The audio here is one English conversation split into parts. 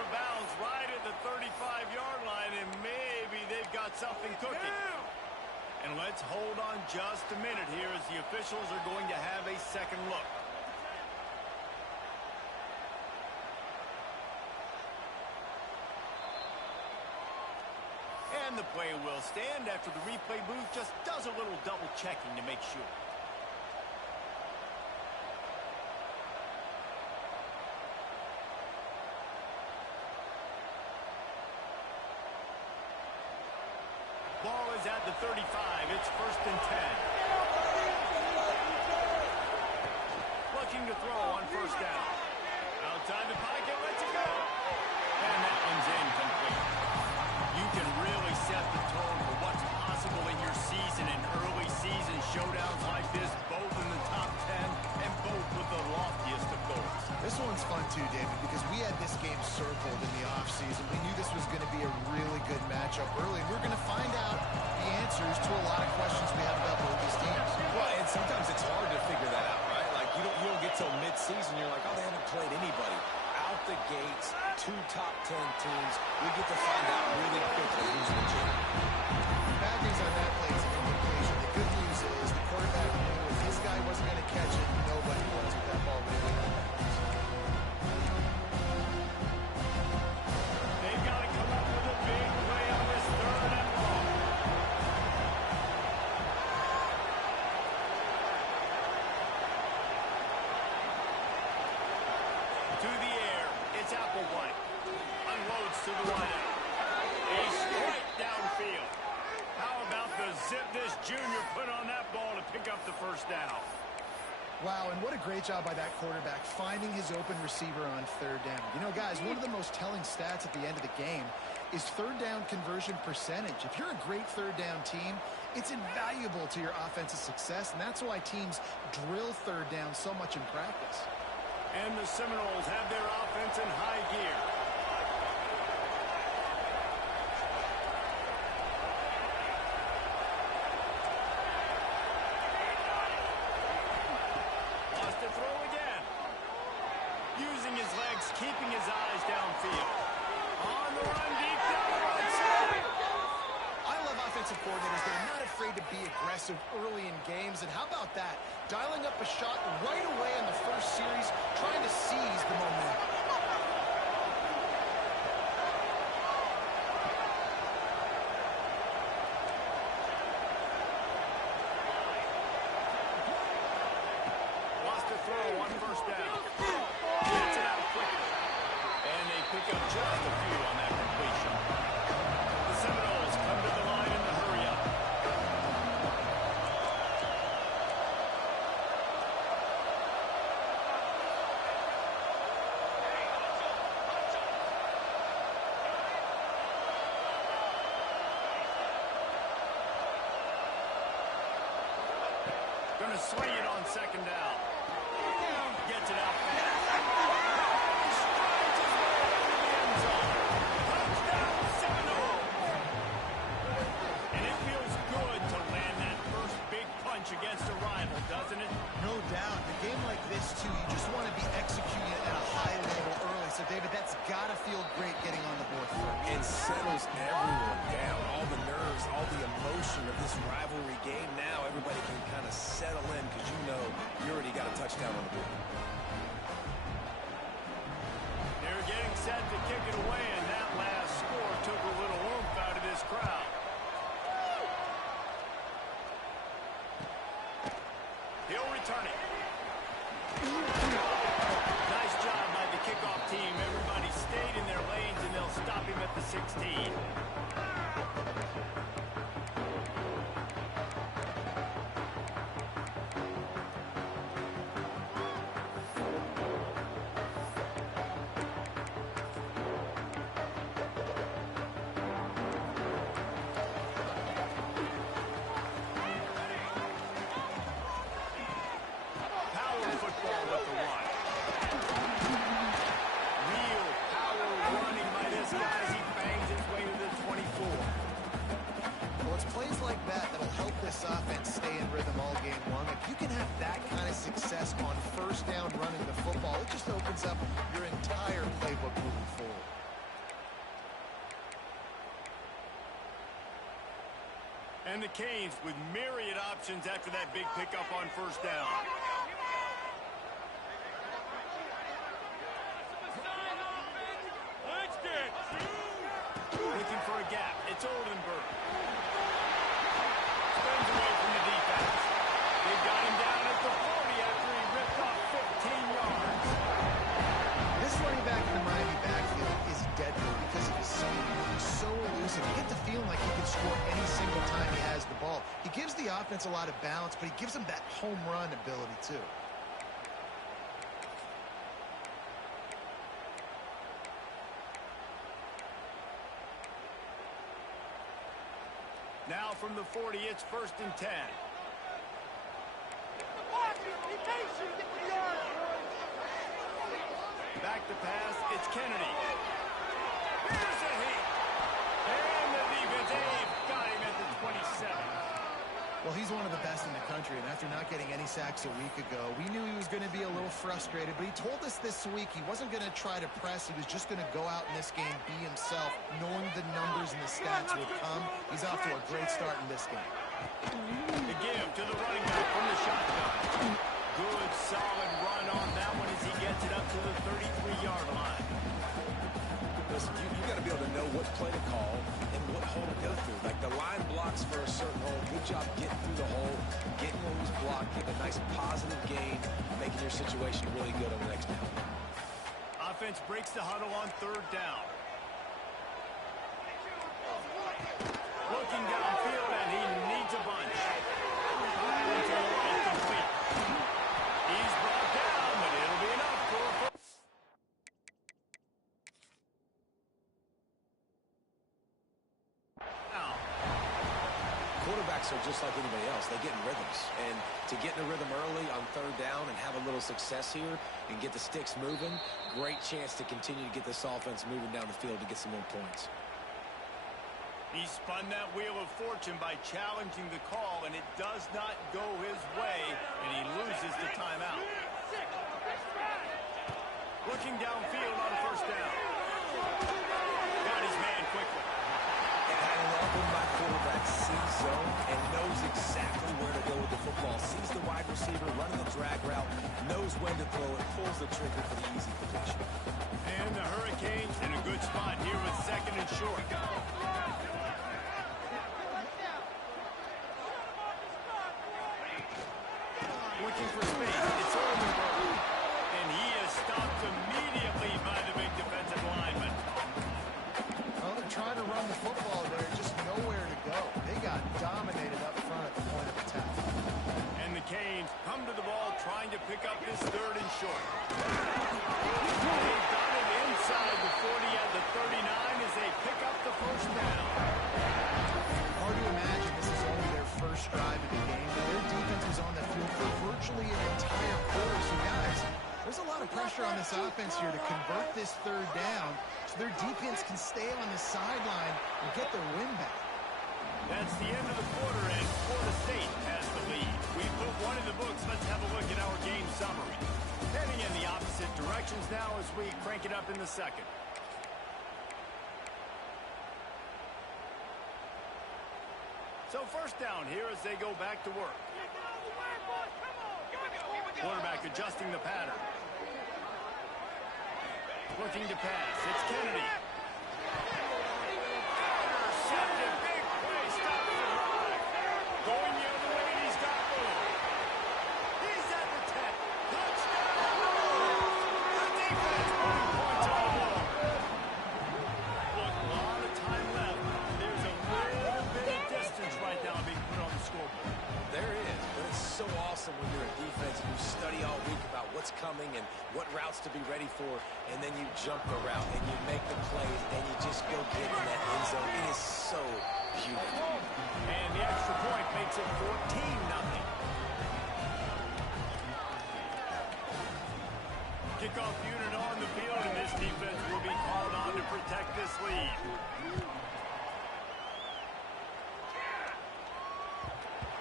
out of bounds right at the 35-yard line, and maybe they've got something cooking. And let's hold on just a minute here as the officials are going to have a second look. And the play will stand after the replay booth just does a little double checking to make sure. Ball is at the 35. It's 1st and 10. Looking to throw on 1st down. Outside the pocket, lets it go. And that one's incomplete. You can really set the tone for what's possible in your season in early season showdowns like this, both in the top 10 and both with the loftiest of goals. This one's fun too, David, because we had this game circled in the offseason. We knew this was going to be a really good matchup early, and we're going to find out the answers to a lot of questions we have about both these teams. Well, and sometimes it's hard to figure that out, right? Like, you don't get till mid-season, you're like, oh, they haven't played anybody. Out the gates, 2 top 10 teams, we get to find out really quickly who's legit. Bad news on that play is an incompletion. The good news is the quarterback knew if his guy wasn't going to catch it, nobody was with that ball really out of bounds. They've got to come up with a big play on this 3rd and long. To the air, it's Applewhite. Unloads to the wideout. A straight downfield. How about the zip this junior put on that ball to pick up the 1st down? Wow, and what a great job by that quarterback finding his open receiver on 3rd down. You know, guys, one of the most telling stats at the end of the game is 3rd down conversion percentage. If you're a great 3rd down team, it's invaluable to your offensive success, and that's why teams drill 3rd down so much in practice. And the Seminoles have their offense in high gear. Lost to throw again. Using his legs, keeping his eyes downfield. On the run, deep down the right side. I love offensive coordinators that are not afraid to be aggressive early in games. And how about that? Dialing up a shot right away in the first series, trying to seize the momentum. Lost to throw on 1st down. Gets it out quickly. And they pick up just a few on that completion. The Seminoles come to the line in the hurry-up. Going to swing it on 2nd down. Gets it out fast. Strides his way into the end zone. Touchdown, Seminoles. And it feels good to land that first big punch against a rival, doesn't it? No doubt. In a game like this, too, you just want to be executing at a high level early. So, David, that's got to feel great getting on the board first. And settles everyone down. All the nerves, all the emotion of this rivalry game. Now everybody can kind of settle in because you know you already got a touchdown on the board. They're getting set to kick it away, and that last score took a little oomph out of this crowd. He'll return it. Nice job by the kickoff team. Everybody stayed in their lanes, and they'll stop him at the 16. And the Canes with myriad options after that big pickup on first down. Looking for a gap. It's Oldenburg. Spins away from the defense. They got him down at the 40 after he ripped off 15 yards. This running back in the Miami backfield is deadly because of his speed. He's so elusive. You get the feeling like he can score any single time he has the ball. He gives the offense a lot of balance, but he gives them that home run ability too. Now from the 40, it's 1st and 10. Back to pass, it's Kennedy. Here's a hit. And the defense, they've got him at the 27. Well, he's one of the best in the country, and after not getting any sacks a week ago, we knew he was going to be a little frustrated, but he told us this week he wasn't going to try to press. He was just going to go out in this game, be himself, knowing the numbers and the stats would come. He's off to a great start in this game. The give to the running back from the shotgun. Good, solid run on that one as he gets it up to the 33-yard line. Listen, you got to be able to know what play to call and what hole to go through. Like the line blocks for a certain hole. Good job getting through the hole, getting where he's blocked, getting a nice positive gain, making your situation really good on the next down. Offense breaks the huddle on 3rd down. Looking downfield, and he needs a bunch. Into the right, complete. He's brought down, but it'll be enough for a first. Quarterbacks are just like anybody else. They get in rhythms. And to get in a rhythm early on 3rd down and have a little success here and get the sticks moving, great chance to continue to get this offense moving down the field to get some more points. He spun that wheel of fortune by challenging the call, and it does not go his way, and he loses the timeout. Looking downfield on 1st down. Got his man quickly. And having open by quarterback, sees zone and knows exactly where to go with the football. Sees the wide receiver running the drag route, knows when to throw it, pulls the trigger for the easy completion. And the Hurricanes in a good spot here with 2nd and short. Looking for space. It's Oldenburg. And he is stopped immediately by the big defensive lineman. Well, they're trying to run the football there, just nowhere to go. They got dominated up front at the point of attack. And the Canes come to the ball trying to pick up this 3rd and short. They've got it inside the 40 at the 39 as they pick up the 1st down. Hard to imagine this is only their first drive of the game, but their defense was on the field for virtually an entire quarter. So, guys, there's a lot of pressure on this offense here to convert this 3rd down so their defense can stay on the sideline and get their win back. That's the end of the quarter, and Florida State has the lead. We put one in the books. Let's have a look at our game summary. Heading in the opposite directions now as we crank it up in the 2nd. So 1st down here as they go back to work. Quarterback adjusting the pattern. Looking to pass. It's Kennedy. Intercepted. Big play. Stop the drive. Going the other way, and he's got room. He's at the 10. Touchdown. The defense putting points on the board. Look, a lot of time left. There's a little bit of distance right now being put on the scoreboard. There is, but it's so awesome when you're a defense and you study all week about what's coming and what routes to be ready for, and then you jump the route and you make the plays and you just go get in that end zone. It is so beautiful. And the extra point makes it 14-0. Kickoff unit on the field, and this defense will be called on to protect this lead.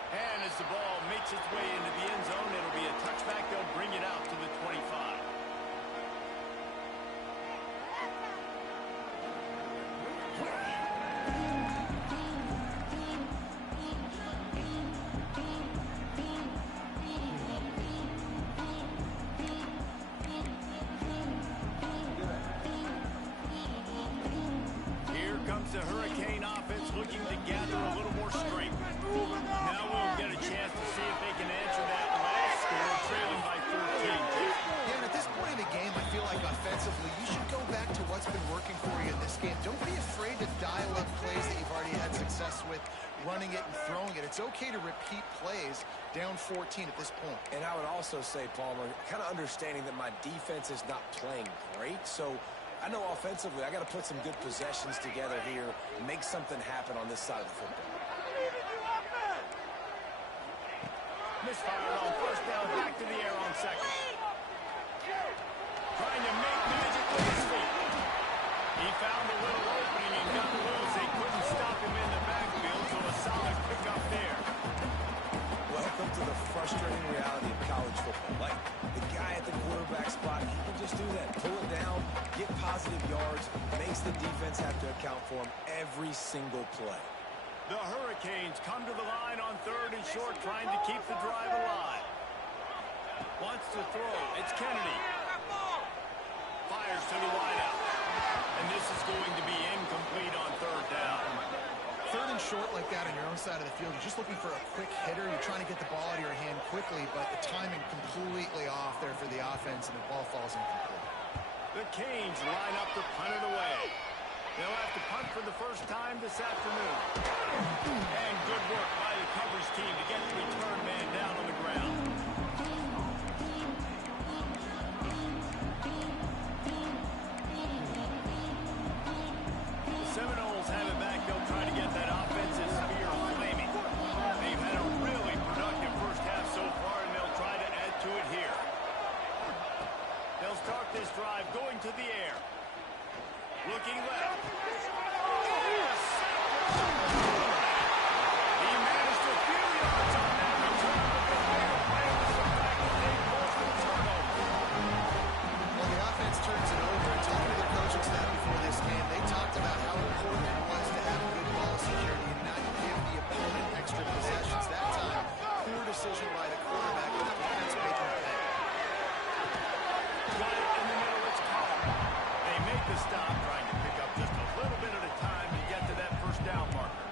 And as the ball makes its way into the end zone, it'll be a touchback. They'll bring it out to the 25. leaves the Hurricane offense looking to gather a little more strength. Now we'll get a chance to see if they can answer that last score, trailing by 14. Yeah, and at this point in the game, I feel like offensively, you should go back to what's been working for you in this game. Don't be afraid to dial up plays that you've already had success with, running it and throwing it. It's okay to repeat plays down 14 at this point. And I would also say, Palmer, kind of understanding that my defense is not playing great, so I know offensively I got to put some good possessions together here, make something happen on this side of the football. Misfired on first down, back to the air on second. Trying to make magic with his feet. He found a little opening and got loose. They couldn't stop him in the backfield, so a solid pickup there. Welcome to the frustrating reality of college football. Like, the guy at the quarterback spot, he can just do that. Pull it down, get positive yards, makes the defense have to account for him every single play. The Hurricanes come to the line on third and short, trying to keep the drive alive. Wants to throw. It's Kennedy. Fires to the wideout. And this is going to be incomplete on third down. Third and short like that on your own side of the field, you're just looking for a quick hitter. You're trying to get the ball out of your hand quickly, but the timing completely off there for the offense, and the ball falls incomplete. The Canes line up to punt it away. They'll have to punt for the first time this afternoon. And good work by the coverage team to get the return man down on the ground. The Seminoles have it back. They'll try to get that offensive spear flaming. They've had a really productive first half so far, and they'll try to add to it here. They'll start this drive going to the air. Looking left. He managed a few yards on that return, but the bigger play was the fact that they forced the turnover. Well, the offense turns it over. And talking to the coaching staff before this game, they talked about how important it was to have good ball security and not give the opponent extra possessions. That time, poor decision by the quarterback, but the defense made them pay. Got it in the middle, it's caught. They make the stop, trying to pick up just a little bit at a time to get to that first down marker.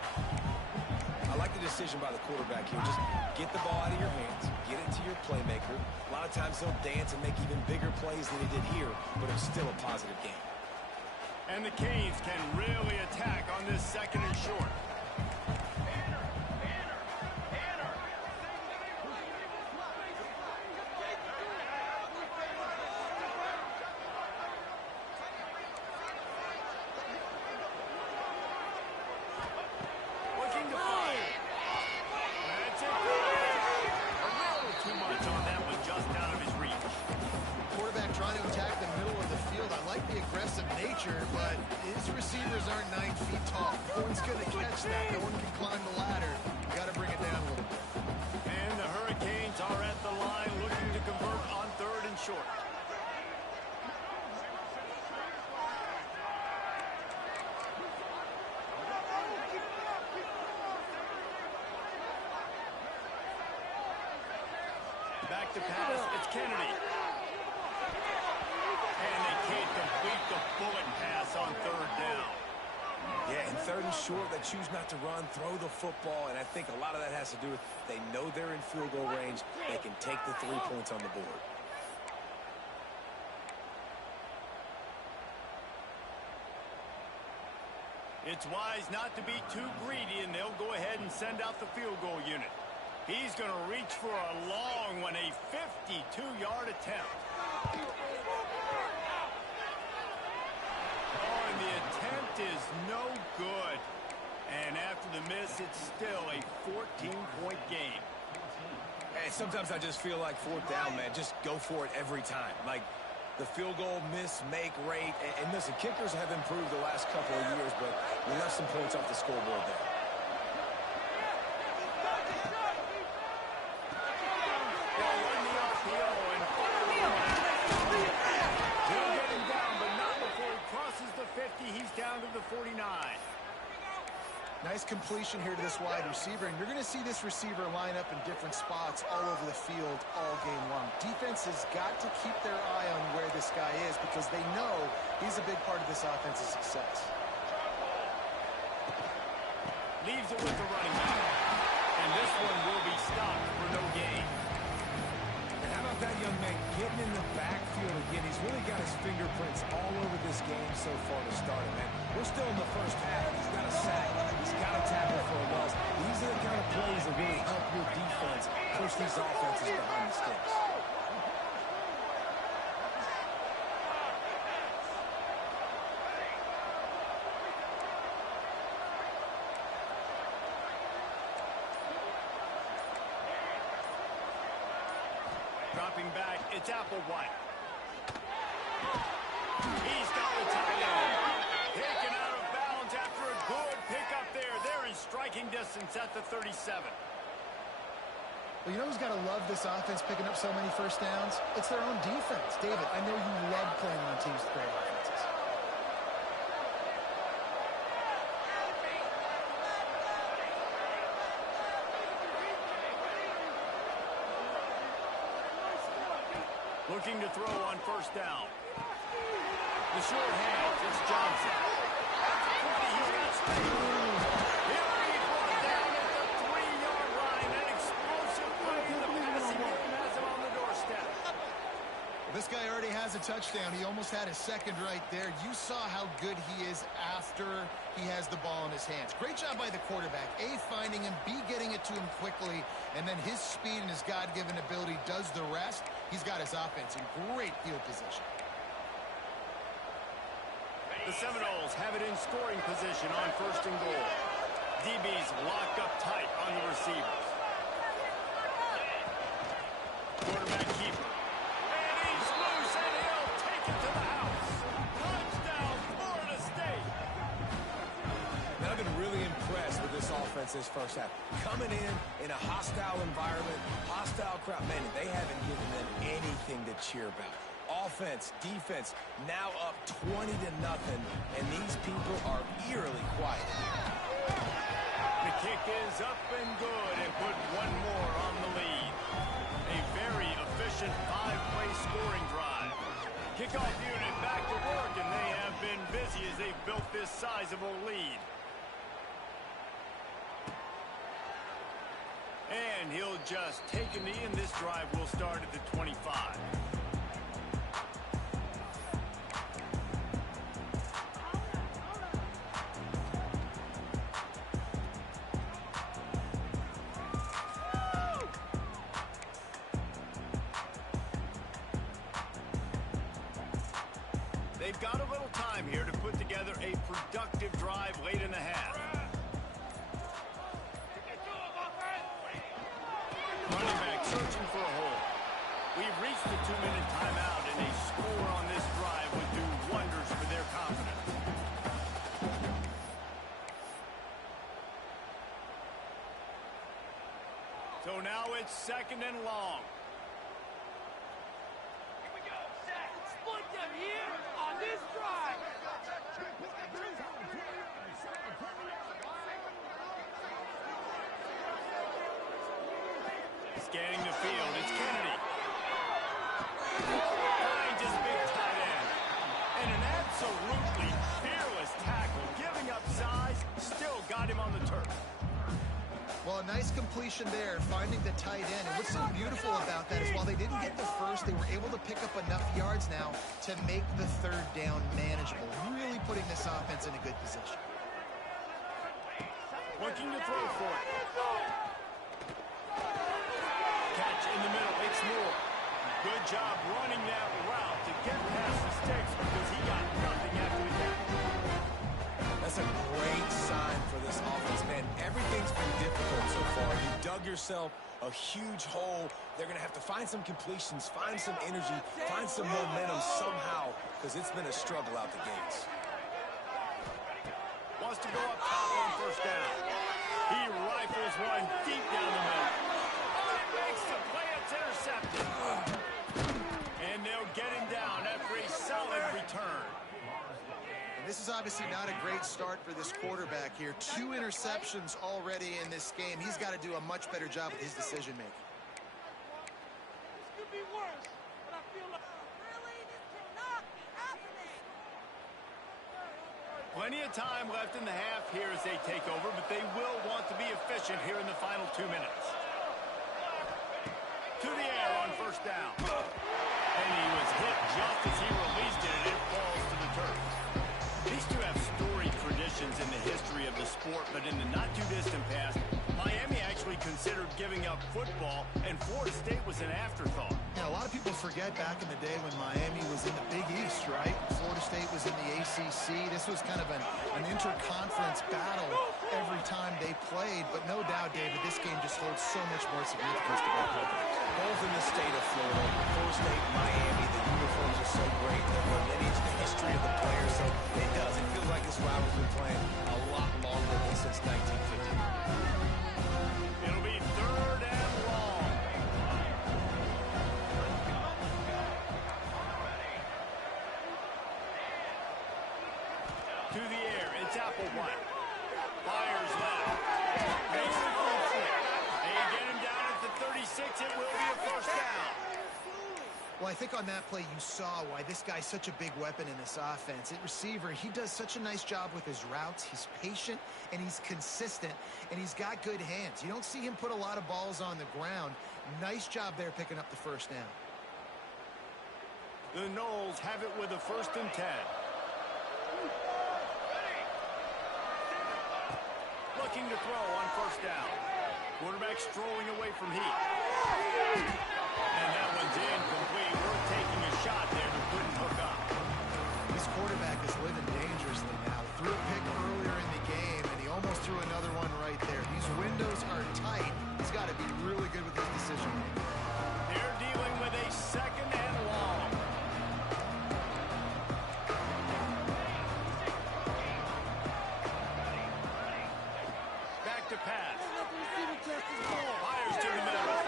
I like the decision by the quarterback here. Just get the ball out of your hands, get it to your playmaker. A lot of times he'll dance and make even bigger plays than he did here, but it's still a positive game. And the Canes can really attack on this second and short. Looking to fire. That's it. A little too much on that one, just out of his reach. Quarterback trying to attack the middle of the field. I like the aggressive nature, but his receivers aren't 9 feet tall. No one's going to catch that. No one can climb the ladder. You got to bring it down a little bit. And the Hurricanes are at the line looking to convert on third and short. Back to pass, it's Kennedy. And they can't complete the bullet pass on third down. Yeah, and third and short, they choose not to run, throw the football, and I think a lot of that has to do with they know they're in field goal range. They can take the 3 points on the board. It's wise not to be too greedy, and they'll go ahead and send out the field goal unit. He's going to reach for a long one, a 52-yard attempt. Oh, and the attempt is no good. And after the miss, it's still a 14-point game. Hey, sometimes I just feel like fourth down, man. Just go for it every time. Like the field goal miss, make rate. And listen, kickers have improved the last couple of years, but we left some points off the scoreboard there. He's down to the 49. Nice completion here to this wide receiver, and you're going to see this receiver line up in different spots all over the field all game long. Defense has got to keep their eye on where this guy is because they know he's a big part of this offense's success. leaves it with the running back. And this one will be stopped for no gain. And how about that young man getting in the backfield again? He's really got his fingerprints all over this game so far to start it, man. We're still in the first half. He's got a sack. He's got a tackle for a loss. These are the kind of plays that really help your defense push these offenses behind the sticks. Dropping back, it's Applewhite. He's got the tight end. Taken out of bounds after a good pickup there. They're in striking distance at the 37. Well, you know who's got to love this offense picking up so many first downs? It's their own defense. David, I know you love playing on teams with great offenses. Looking to throw on first down. The short hands, it's Johnson. At the 20, he's got space. He'll be brought down at the 3-yard line. An explosive play in the passing game has him on the doorstep. This guy already has a touchdown. He almost had a second right there. You saw how good he is after he has the ball in his hands. Great job by the quarterback. A, finding him, B, getting it to him quickly, and then his speed and his God-given ability does the rest. He's got his offense in great field position. The Seminoles have it in scoring position on first and goal. DB's locked up tight on the receivers. Quarterback keeper. And he's loose, and he'll take it to the house. Touchdown, Florida State. Now, I've been really impressed with this offense this first half. Coming in a hostile environment, hostile crowd. Man, they haven't given them anything to cheer about. Offense, defense, now up 20-0, and these people are eerily quiet. The kick is up and good, and put one more on the lead. A very efficient 5-play scoring drive. Kickoff unit back to work, and they have been busy as they've built this sizable lead. And he'll just take a knee, and this drive will start at the 25. They've got a little time here to put together a productive drive late in the half. Running back searching for a hole. We've reached the 2-minute timeout, and a score on this drive would do wonders for their confidence. So now it's second and long. Here we go, set. Split them here on this drive. Scanning the field, it's Kennedy. Finds his big tight end. And an absolutely fearless tackle, giving up size, still got him on the turf. Well, a nice completion there, finding the tight end. And what's so beautiful about that is while they didn't get the first, they were able to pick up enough yards now to make the third down manageable, really putting this offense in a good position. Looking to throw for it. Catch in the middle, it's Moore. Good job running that route to get past the sticks because he got nothing after the catch. That's a great sign for this offense, man. Everything's been difficult so far. You dug yourself a huge hole. They're going to have to find some completions, find some energy, find some momentum somehow, because it's been a struggle out the gates. Wants to go up top on first down. He rifles one deep down the middle. Makes the play, it's intercepted. And they'll get him down after a solid return. This is obviously not a great start for this quarterback here. 2 interceptions already in this game. He's got to do a much better job with his decision-making. This could be worse, but I feel like... Really? This cannot be happening. Plenty of time left in the half here as they take over, but they will want to be efficient here in the final 2 minutes. To the air on first down. And he was hit just as he released it, and it falls to the turf. These two have storied traditions in the history of the sport, but in the not-too-distant past, Miami actually considered giving up football, and Florida State was an afterthought. Yeah, a lot of people forget back in the day when Miami was in the Big East, right? Florida State was in the ACC. This was kind of an interconference battle every time they played. But no doubt, David, this game just holds so much more significance to both programs. Both in the state of Florida, Florida State, Miami, the uniforms are so great. The lineage, the history of the players. So it does. It feels like this rivalry's been playing a lot longer than since 1950. It'll be third and long. To the air, it's Applewhite. Fires left. Makes the full flip. They get him down at the 36. It will be a first down. Well, I think on that play you saw why this guy's such a big weapon in this offense. At receiver, he does such a nice job with his routes. He's patient, and he's consistent, and he's got good hands. You don't see him put a lot of balls on the ground. Nice job there picking up the first down. The Noles have it with a 1st and 10. Looking to throw on first down. Quarterback strolling away from heat. And that one's incomplete. We're taking a shot there but couldn't hook up. This quarterback is living dangerously now. Threw a pick earlier in the game, and he almost threw another one right there. These windows are tight. He's got to be really good with his decision making. They're dealing with a 2nd and long. Back to pass. Fires to the middle.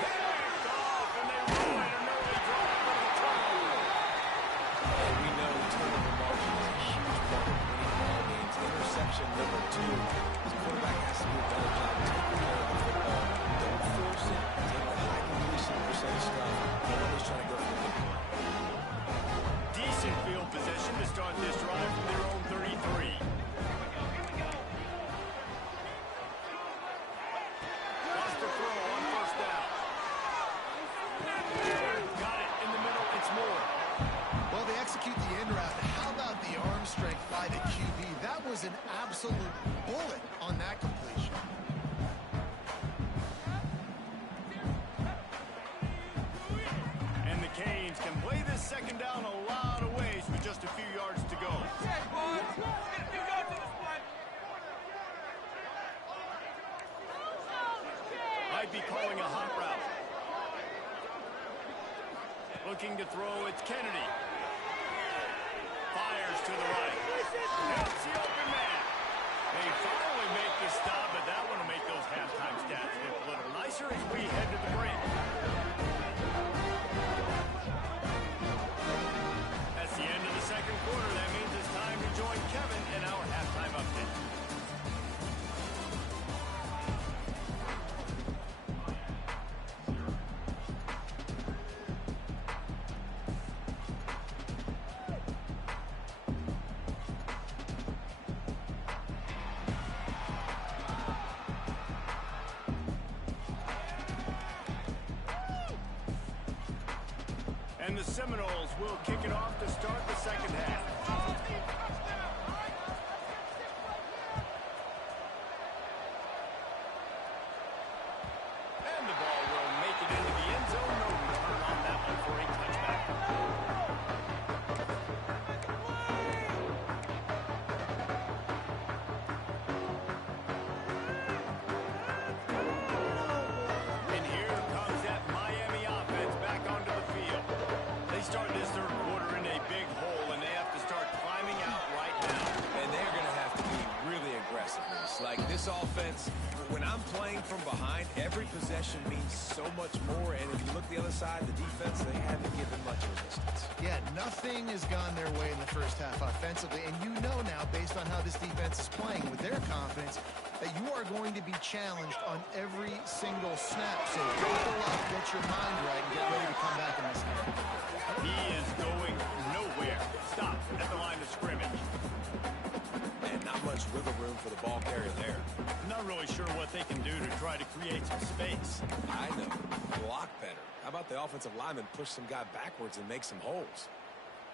Picked off, and they roll in an early drive with a turnover. And we know turnover margin is a huge part of winning ball games. Interception number 2. This quarterback has to do a better job taking care of the football. Don't force it. Take the high completion percentage stuff. Don't always try to go for the ball. Decent field position to start this drive from their own 33. Wants to throw on first down. Got it in the middle. It's Moore. Well, they execute the end route. How about the arm strength by the QB? That was an absolute bullet on that completion. And the Canes can play this 2nd down a lot of ways with just a few yards to go. Might be calling a hot route. Looking to throw, it's Kennedy. Fires to the right. That's the open man. They finally make the stop, but that one will make those halftime stats look a little nicer as we head to the break. That's the end of the 2nd quarter. That means it's time to join Kevin in our halftime update. And the Seminoles will kick it off to start the 2nd half. And the ball will make it into the end zone. No return on that one for a touchback. And here comes that Miami offense back onto the field. They start this 3rd quarter in a big hole, and they have to start climbing out right now. And they're going to have to be really aggressive. Like this offense, when I'm playing from behind, every possession means so much more. And if you look the other side, the defense, they haven't given much resistance. Yeah, nothing has gone their way in the first half offensively. And you know now, based on how this defense is playing with their confidence, that you are going to be challenged on every single snap. So buckle up, get your mind right, and get ready to come back in this game. He is going nowhere. Stop at the line of scrimmage. much wiggle room for the ball carrier there. I'm not really sure what they can do to try to create some space. I know. Block better. How about the offensive lineman push some guy backwards and make some holes?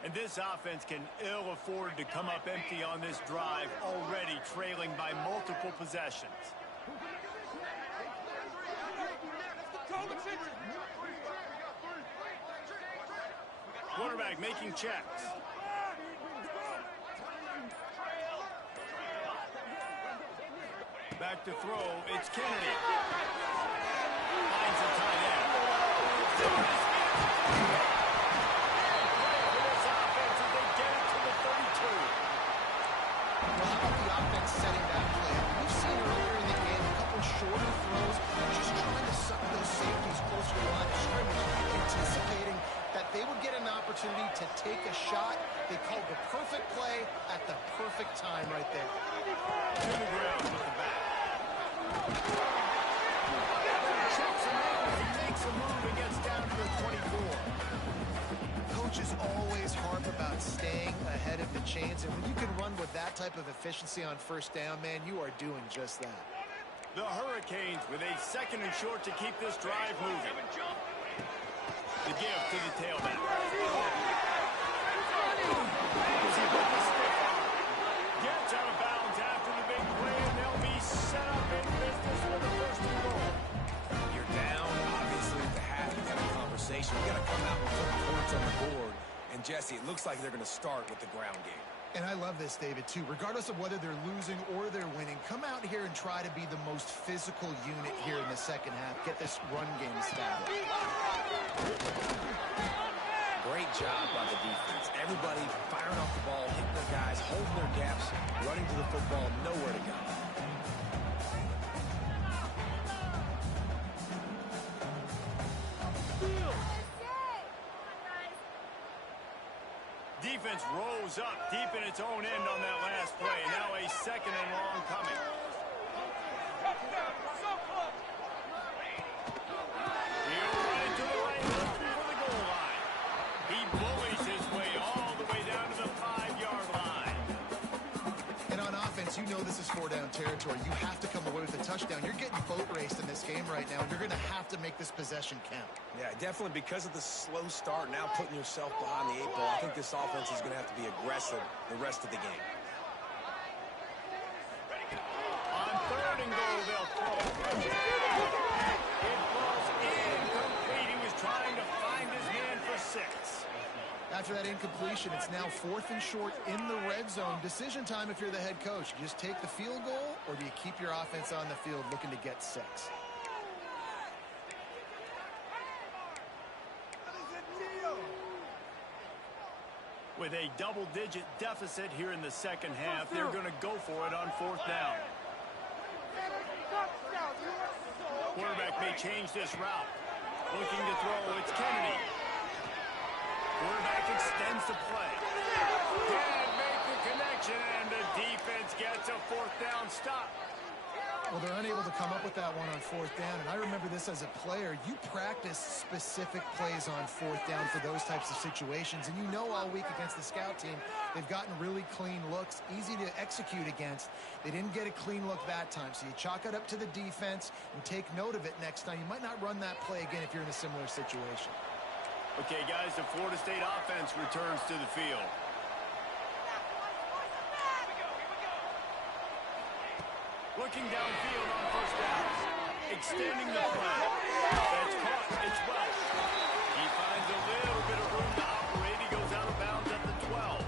And this offense can ill afford to come up empty on this drive, already trailing by multiple possessions. Quarterback making checks. Back to throw, it's Kennedy. Finds a tight end. This offense as they get it to the 32. Well, how about the offense setting that play? We've seen earlier in the game a couple shorter throws, just trying to suck those safeties closer to the line of scrimmage, anticipating that they would get an opportunity to take a shot. They called the perfect play at the perfect time right there. To the ground with the back. Checks him out. He makes a move and gets down to the 24. Coaches always harp about staying ahead of the chains, and when you can run with that type of efficiency on first down, man, you are doing just that. The Hurricanes with a second and short to keep this drive moving. The give to the tailback. Gets out of bounds after the big play, and they'll be set up in business for the first and goal. You're down. Obviously, at the half, you have a conversation. You got to come out and put points on the board. And, Jesse, it looks like they're going to start with the ground game. And I love this, David, too. Regardless of whether they're losing or they're winning, come out here and try to be the most physical unit here in the second half. Get this run game established. Great job by the defense. Everybody firing off the ball, hitting their guys, holding their gaps, running to the football, nowhere to go. Defense rose up deep in its own end on that last play. Now a second and long coming. He'll run it to the right, looking for the goal line. He bullies his way all the way down to the 5-yard line. And on offense, you know this is four-down territory. You have to come away with a touchdown. You're getting boat raced in this game right now, and you're going to have to make this possession count. Yeah, definitely because of the slow start, now putting yourself behind the 8 ball, I think this offense is going to have to be aggressive the rest of the game. On third and goal, they'll throw. It falls incomplete. He was trying to find his man for 6. After that incompletion, it's now 4th and short in the red zone. Decision time if you're the head coach. You just take the field goal, or do you keep your offense on the field looking to get 6? With a double-digit deficit here in the second half, they're going to go for it on 4th down. Quarterback may change this route. Looking to throw, it's Kennedy. Quarterback extends the play. Can't make the connection, and the defense gets a 4th down stop. Well, they're unable to come up with that one on 4th down, and I remember this as a player. You practice specific plays on 4th down for those types of situations, and you know all week against the scout team, they've gotten really clean looks, easy to execute against. They didn't get a clean look that time, so you chalk it up to the defense and take note of it next time. You might not run that play again if you're in a similar situation. Okay, guys, the Florida State offense returns to the field. Looking downfield on first downs. Extending the play. That's caught. It's Welsh. He finds a little bit of room to operate. He goes out of bounds at the 12.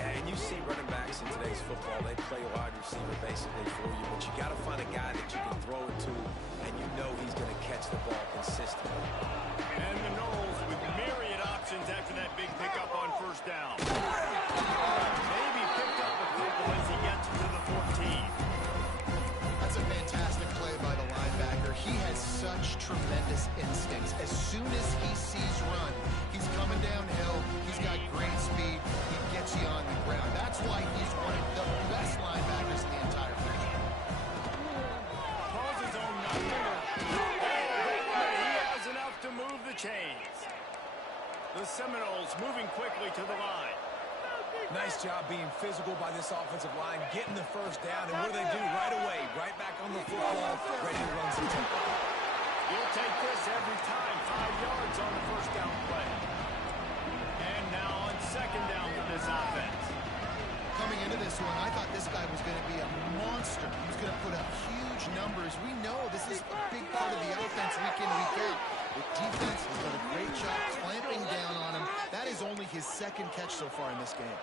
Yeah, and you see running backs in today's football, they play wide receiver basically for you, but you got to find a guy that you can throw it to, and you know he's going to catch the ball consistently. And the Knowles with myriad options after that big pickup on first down. Maybe picked up a couple as he gets to the 14. That's a fantastic play by the linebacker. He has such tremendous instincts. As soon as he sees run, he's coming downhill. He's got great speed. He gets you on the ground. That's why he's one of the best linebackers in the entire league. Calls his own number. He has enough to move the chains. The Seminoles moving quickly to the line. Nice job physical by this offensive line, getting the first down, and what do they do right away? Right back on the football, ready to run some tempo. You'll take this every time. 5 yards on the first down play. And now on second down for this offense. Coming into this one, I thought this guy was going to be a monster. He was going to put up huge numbers. We know this is a big part of the offense week in, week out. The defense has done a great job clamping down on him. That is only his second catch so far in this game.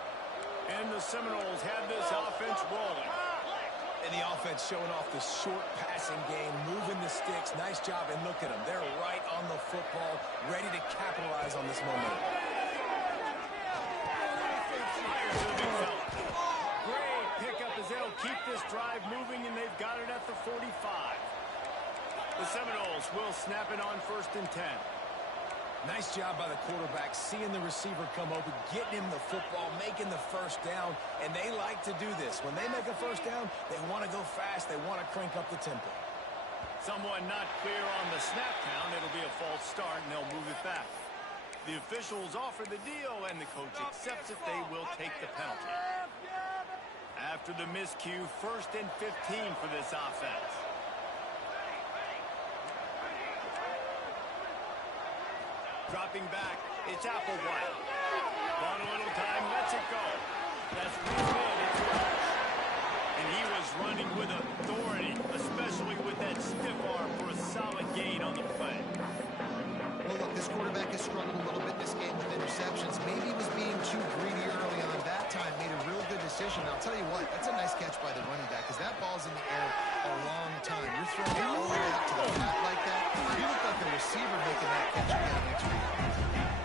And the Seminoles have this offense rolling. And the offense showing off the short passing game, moving the sticks. Nice job, and look at them. They're right on the football, ready to capitalize on this momentum. Fires to the big fella. Great pickup as they'll keep this drive moving, and they've got it at the 45. The Seminoles will snap it on 1st and 10. Nice job by the quarterback, seeing the receiver come open, getting him the football, making the first down, and they like to do this. When they make a first down, they want to go fast. They want to crank up the tempo. Someone not clear on the snap count. It'll be a false start, and they'll move it back. The officials offer the deal, and the coach accepts it. They will take the penalty. After the miscue, 1st and 15 for this offense. Dropping back, it's Applewhite. Bought a little time, lets it go. That's whipped in, it's Welch. And he was running with authority, especially with that stiff arm for a solid gain on the play. Well, look, this quarterback has struggled a little bit in this game with interceptions. Maybe he was being too greedy early on. That time made a real good decision. I'll tell you what, that's a nice catch by the running back because that ball's in the air a long time. You're throwing it all the way out to the flat like that. You look like a receiver making that catch and getting extra yards.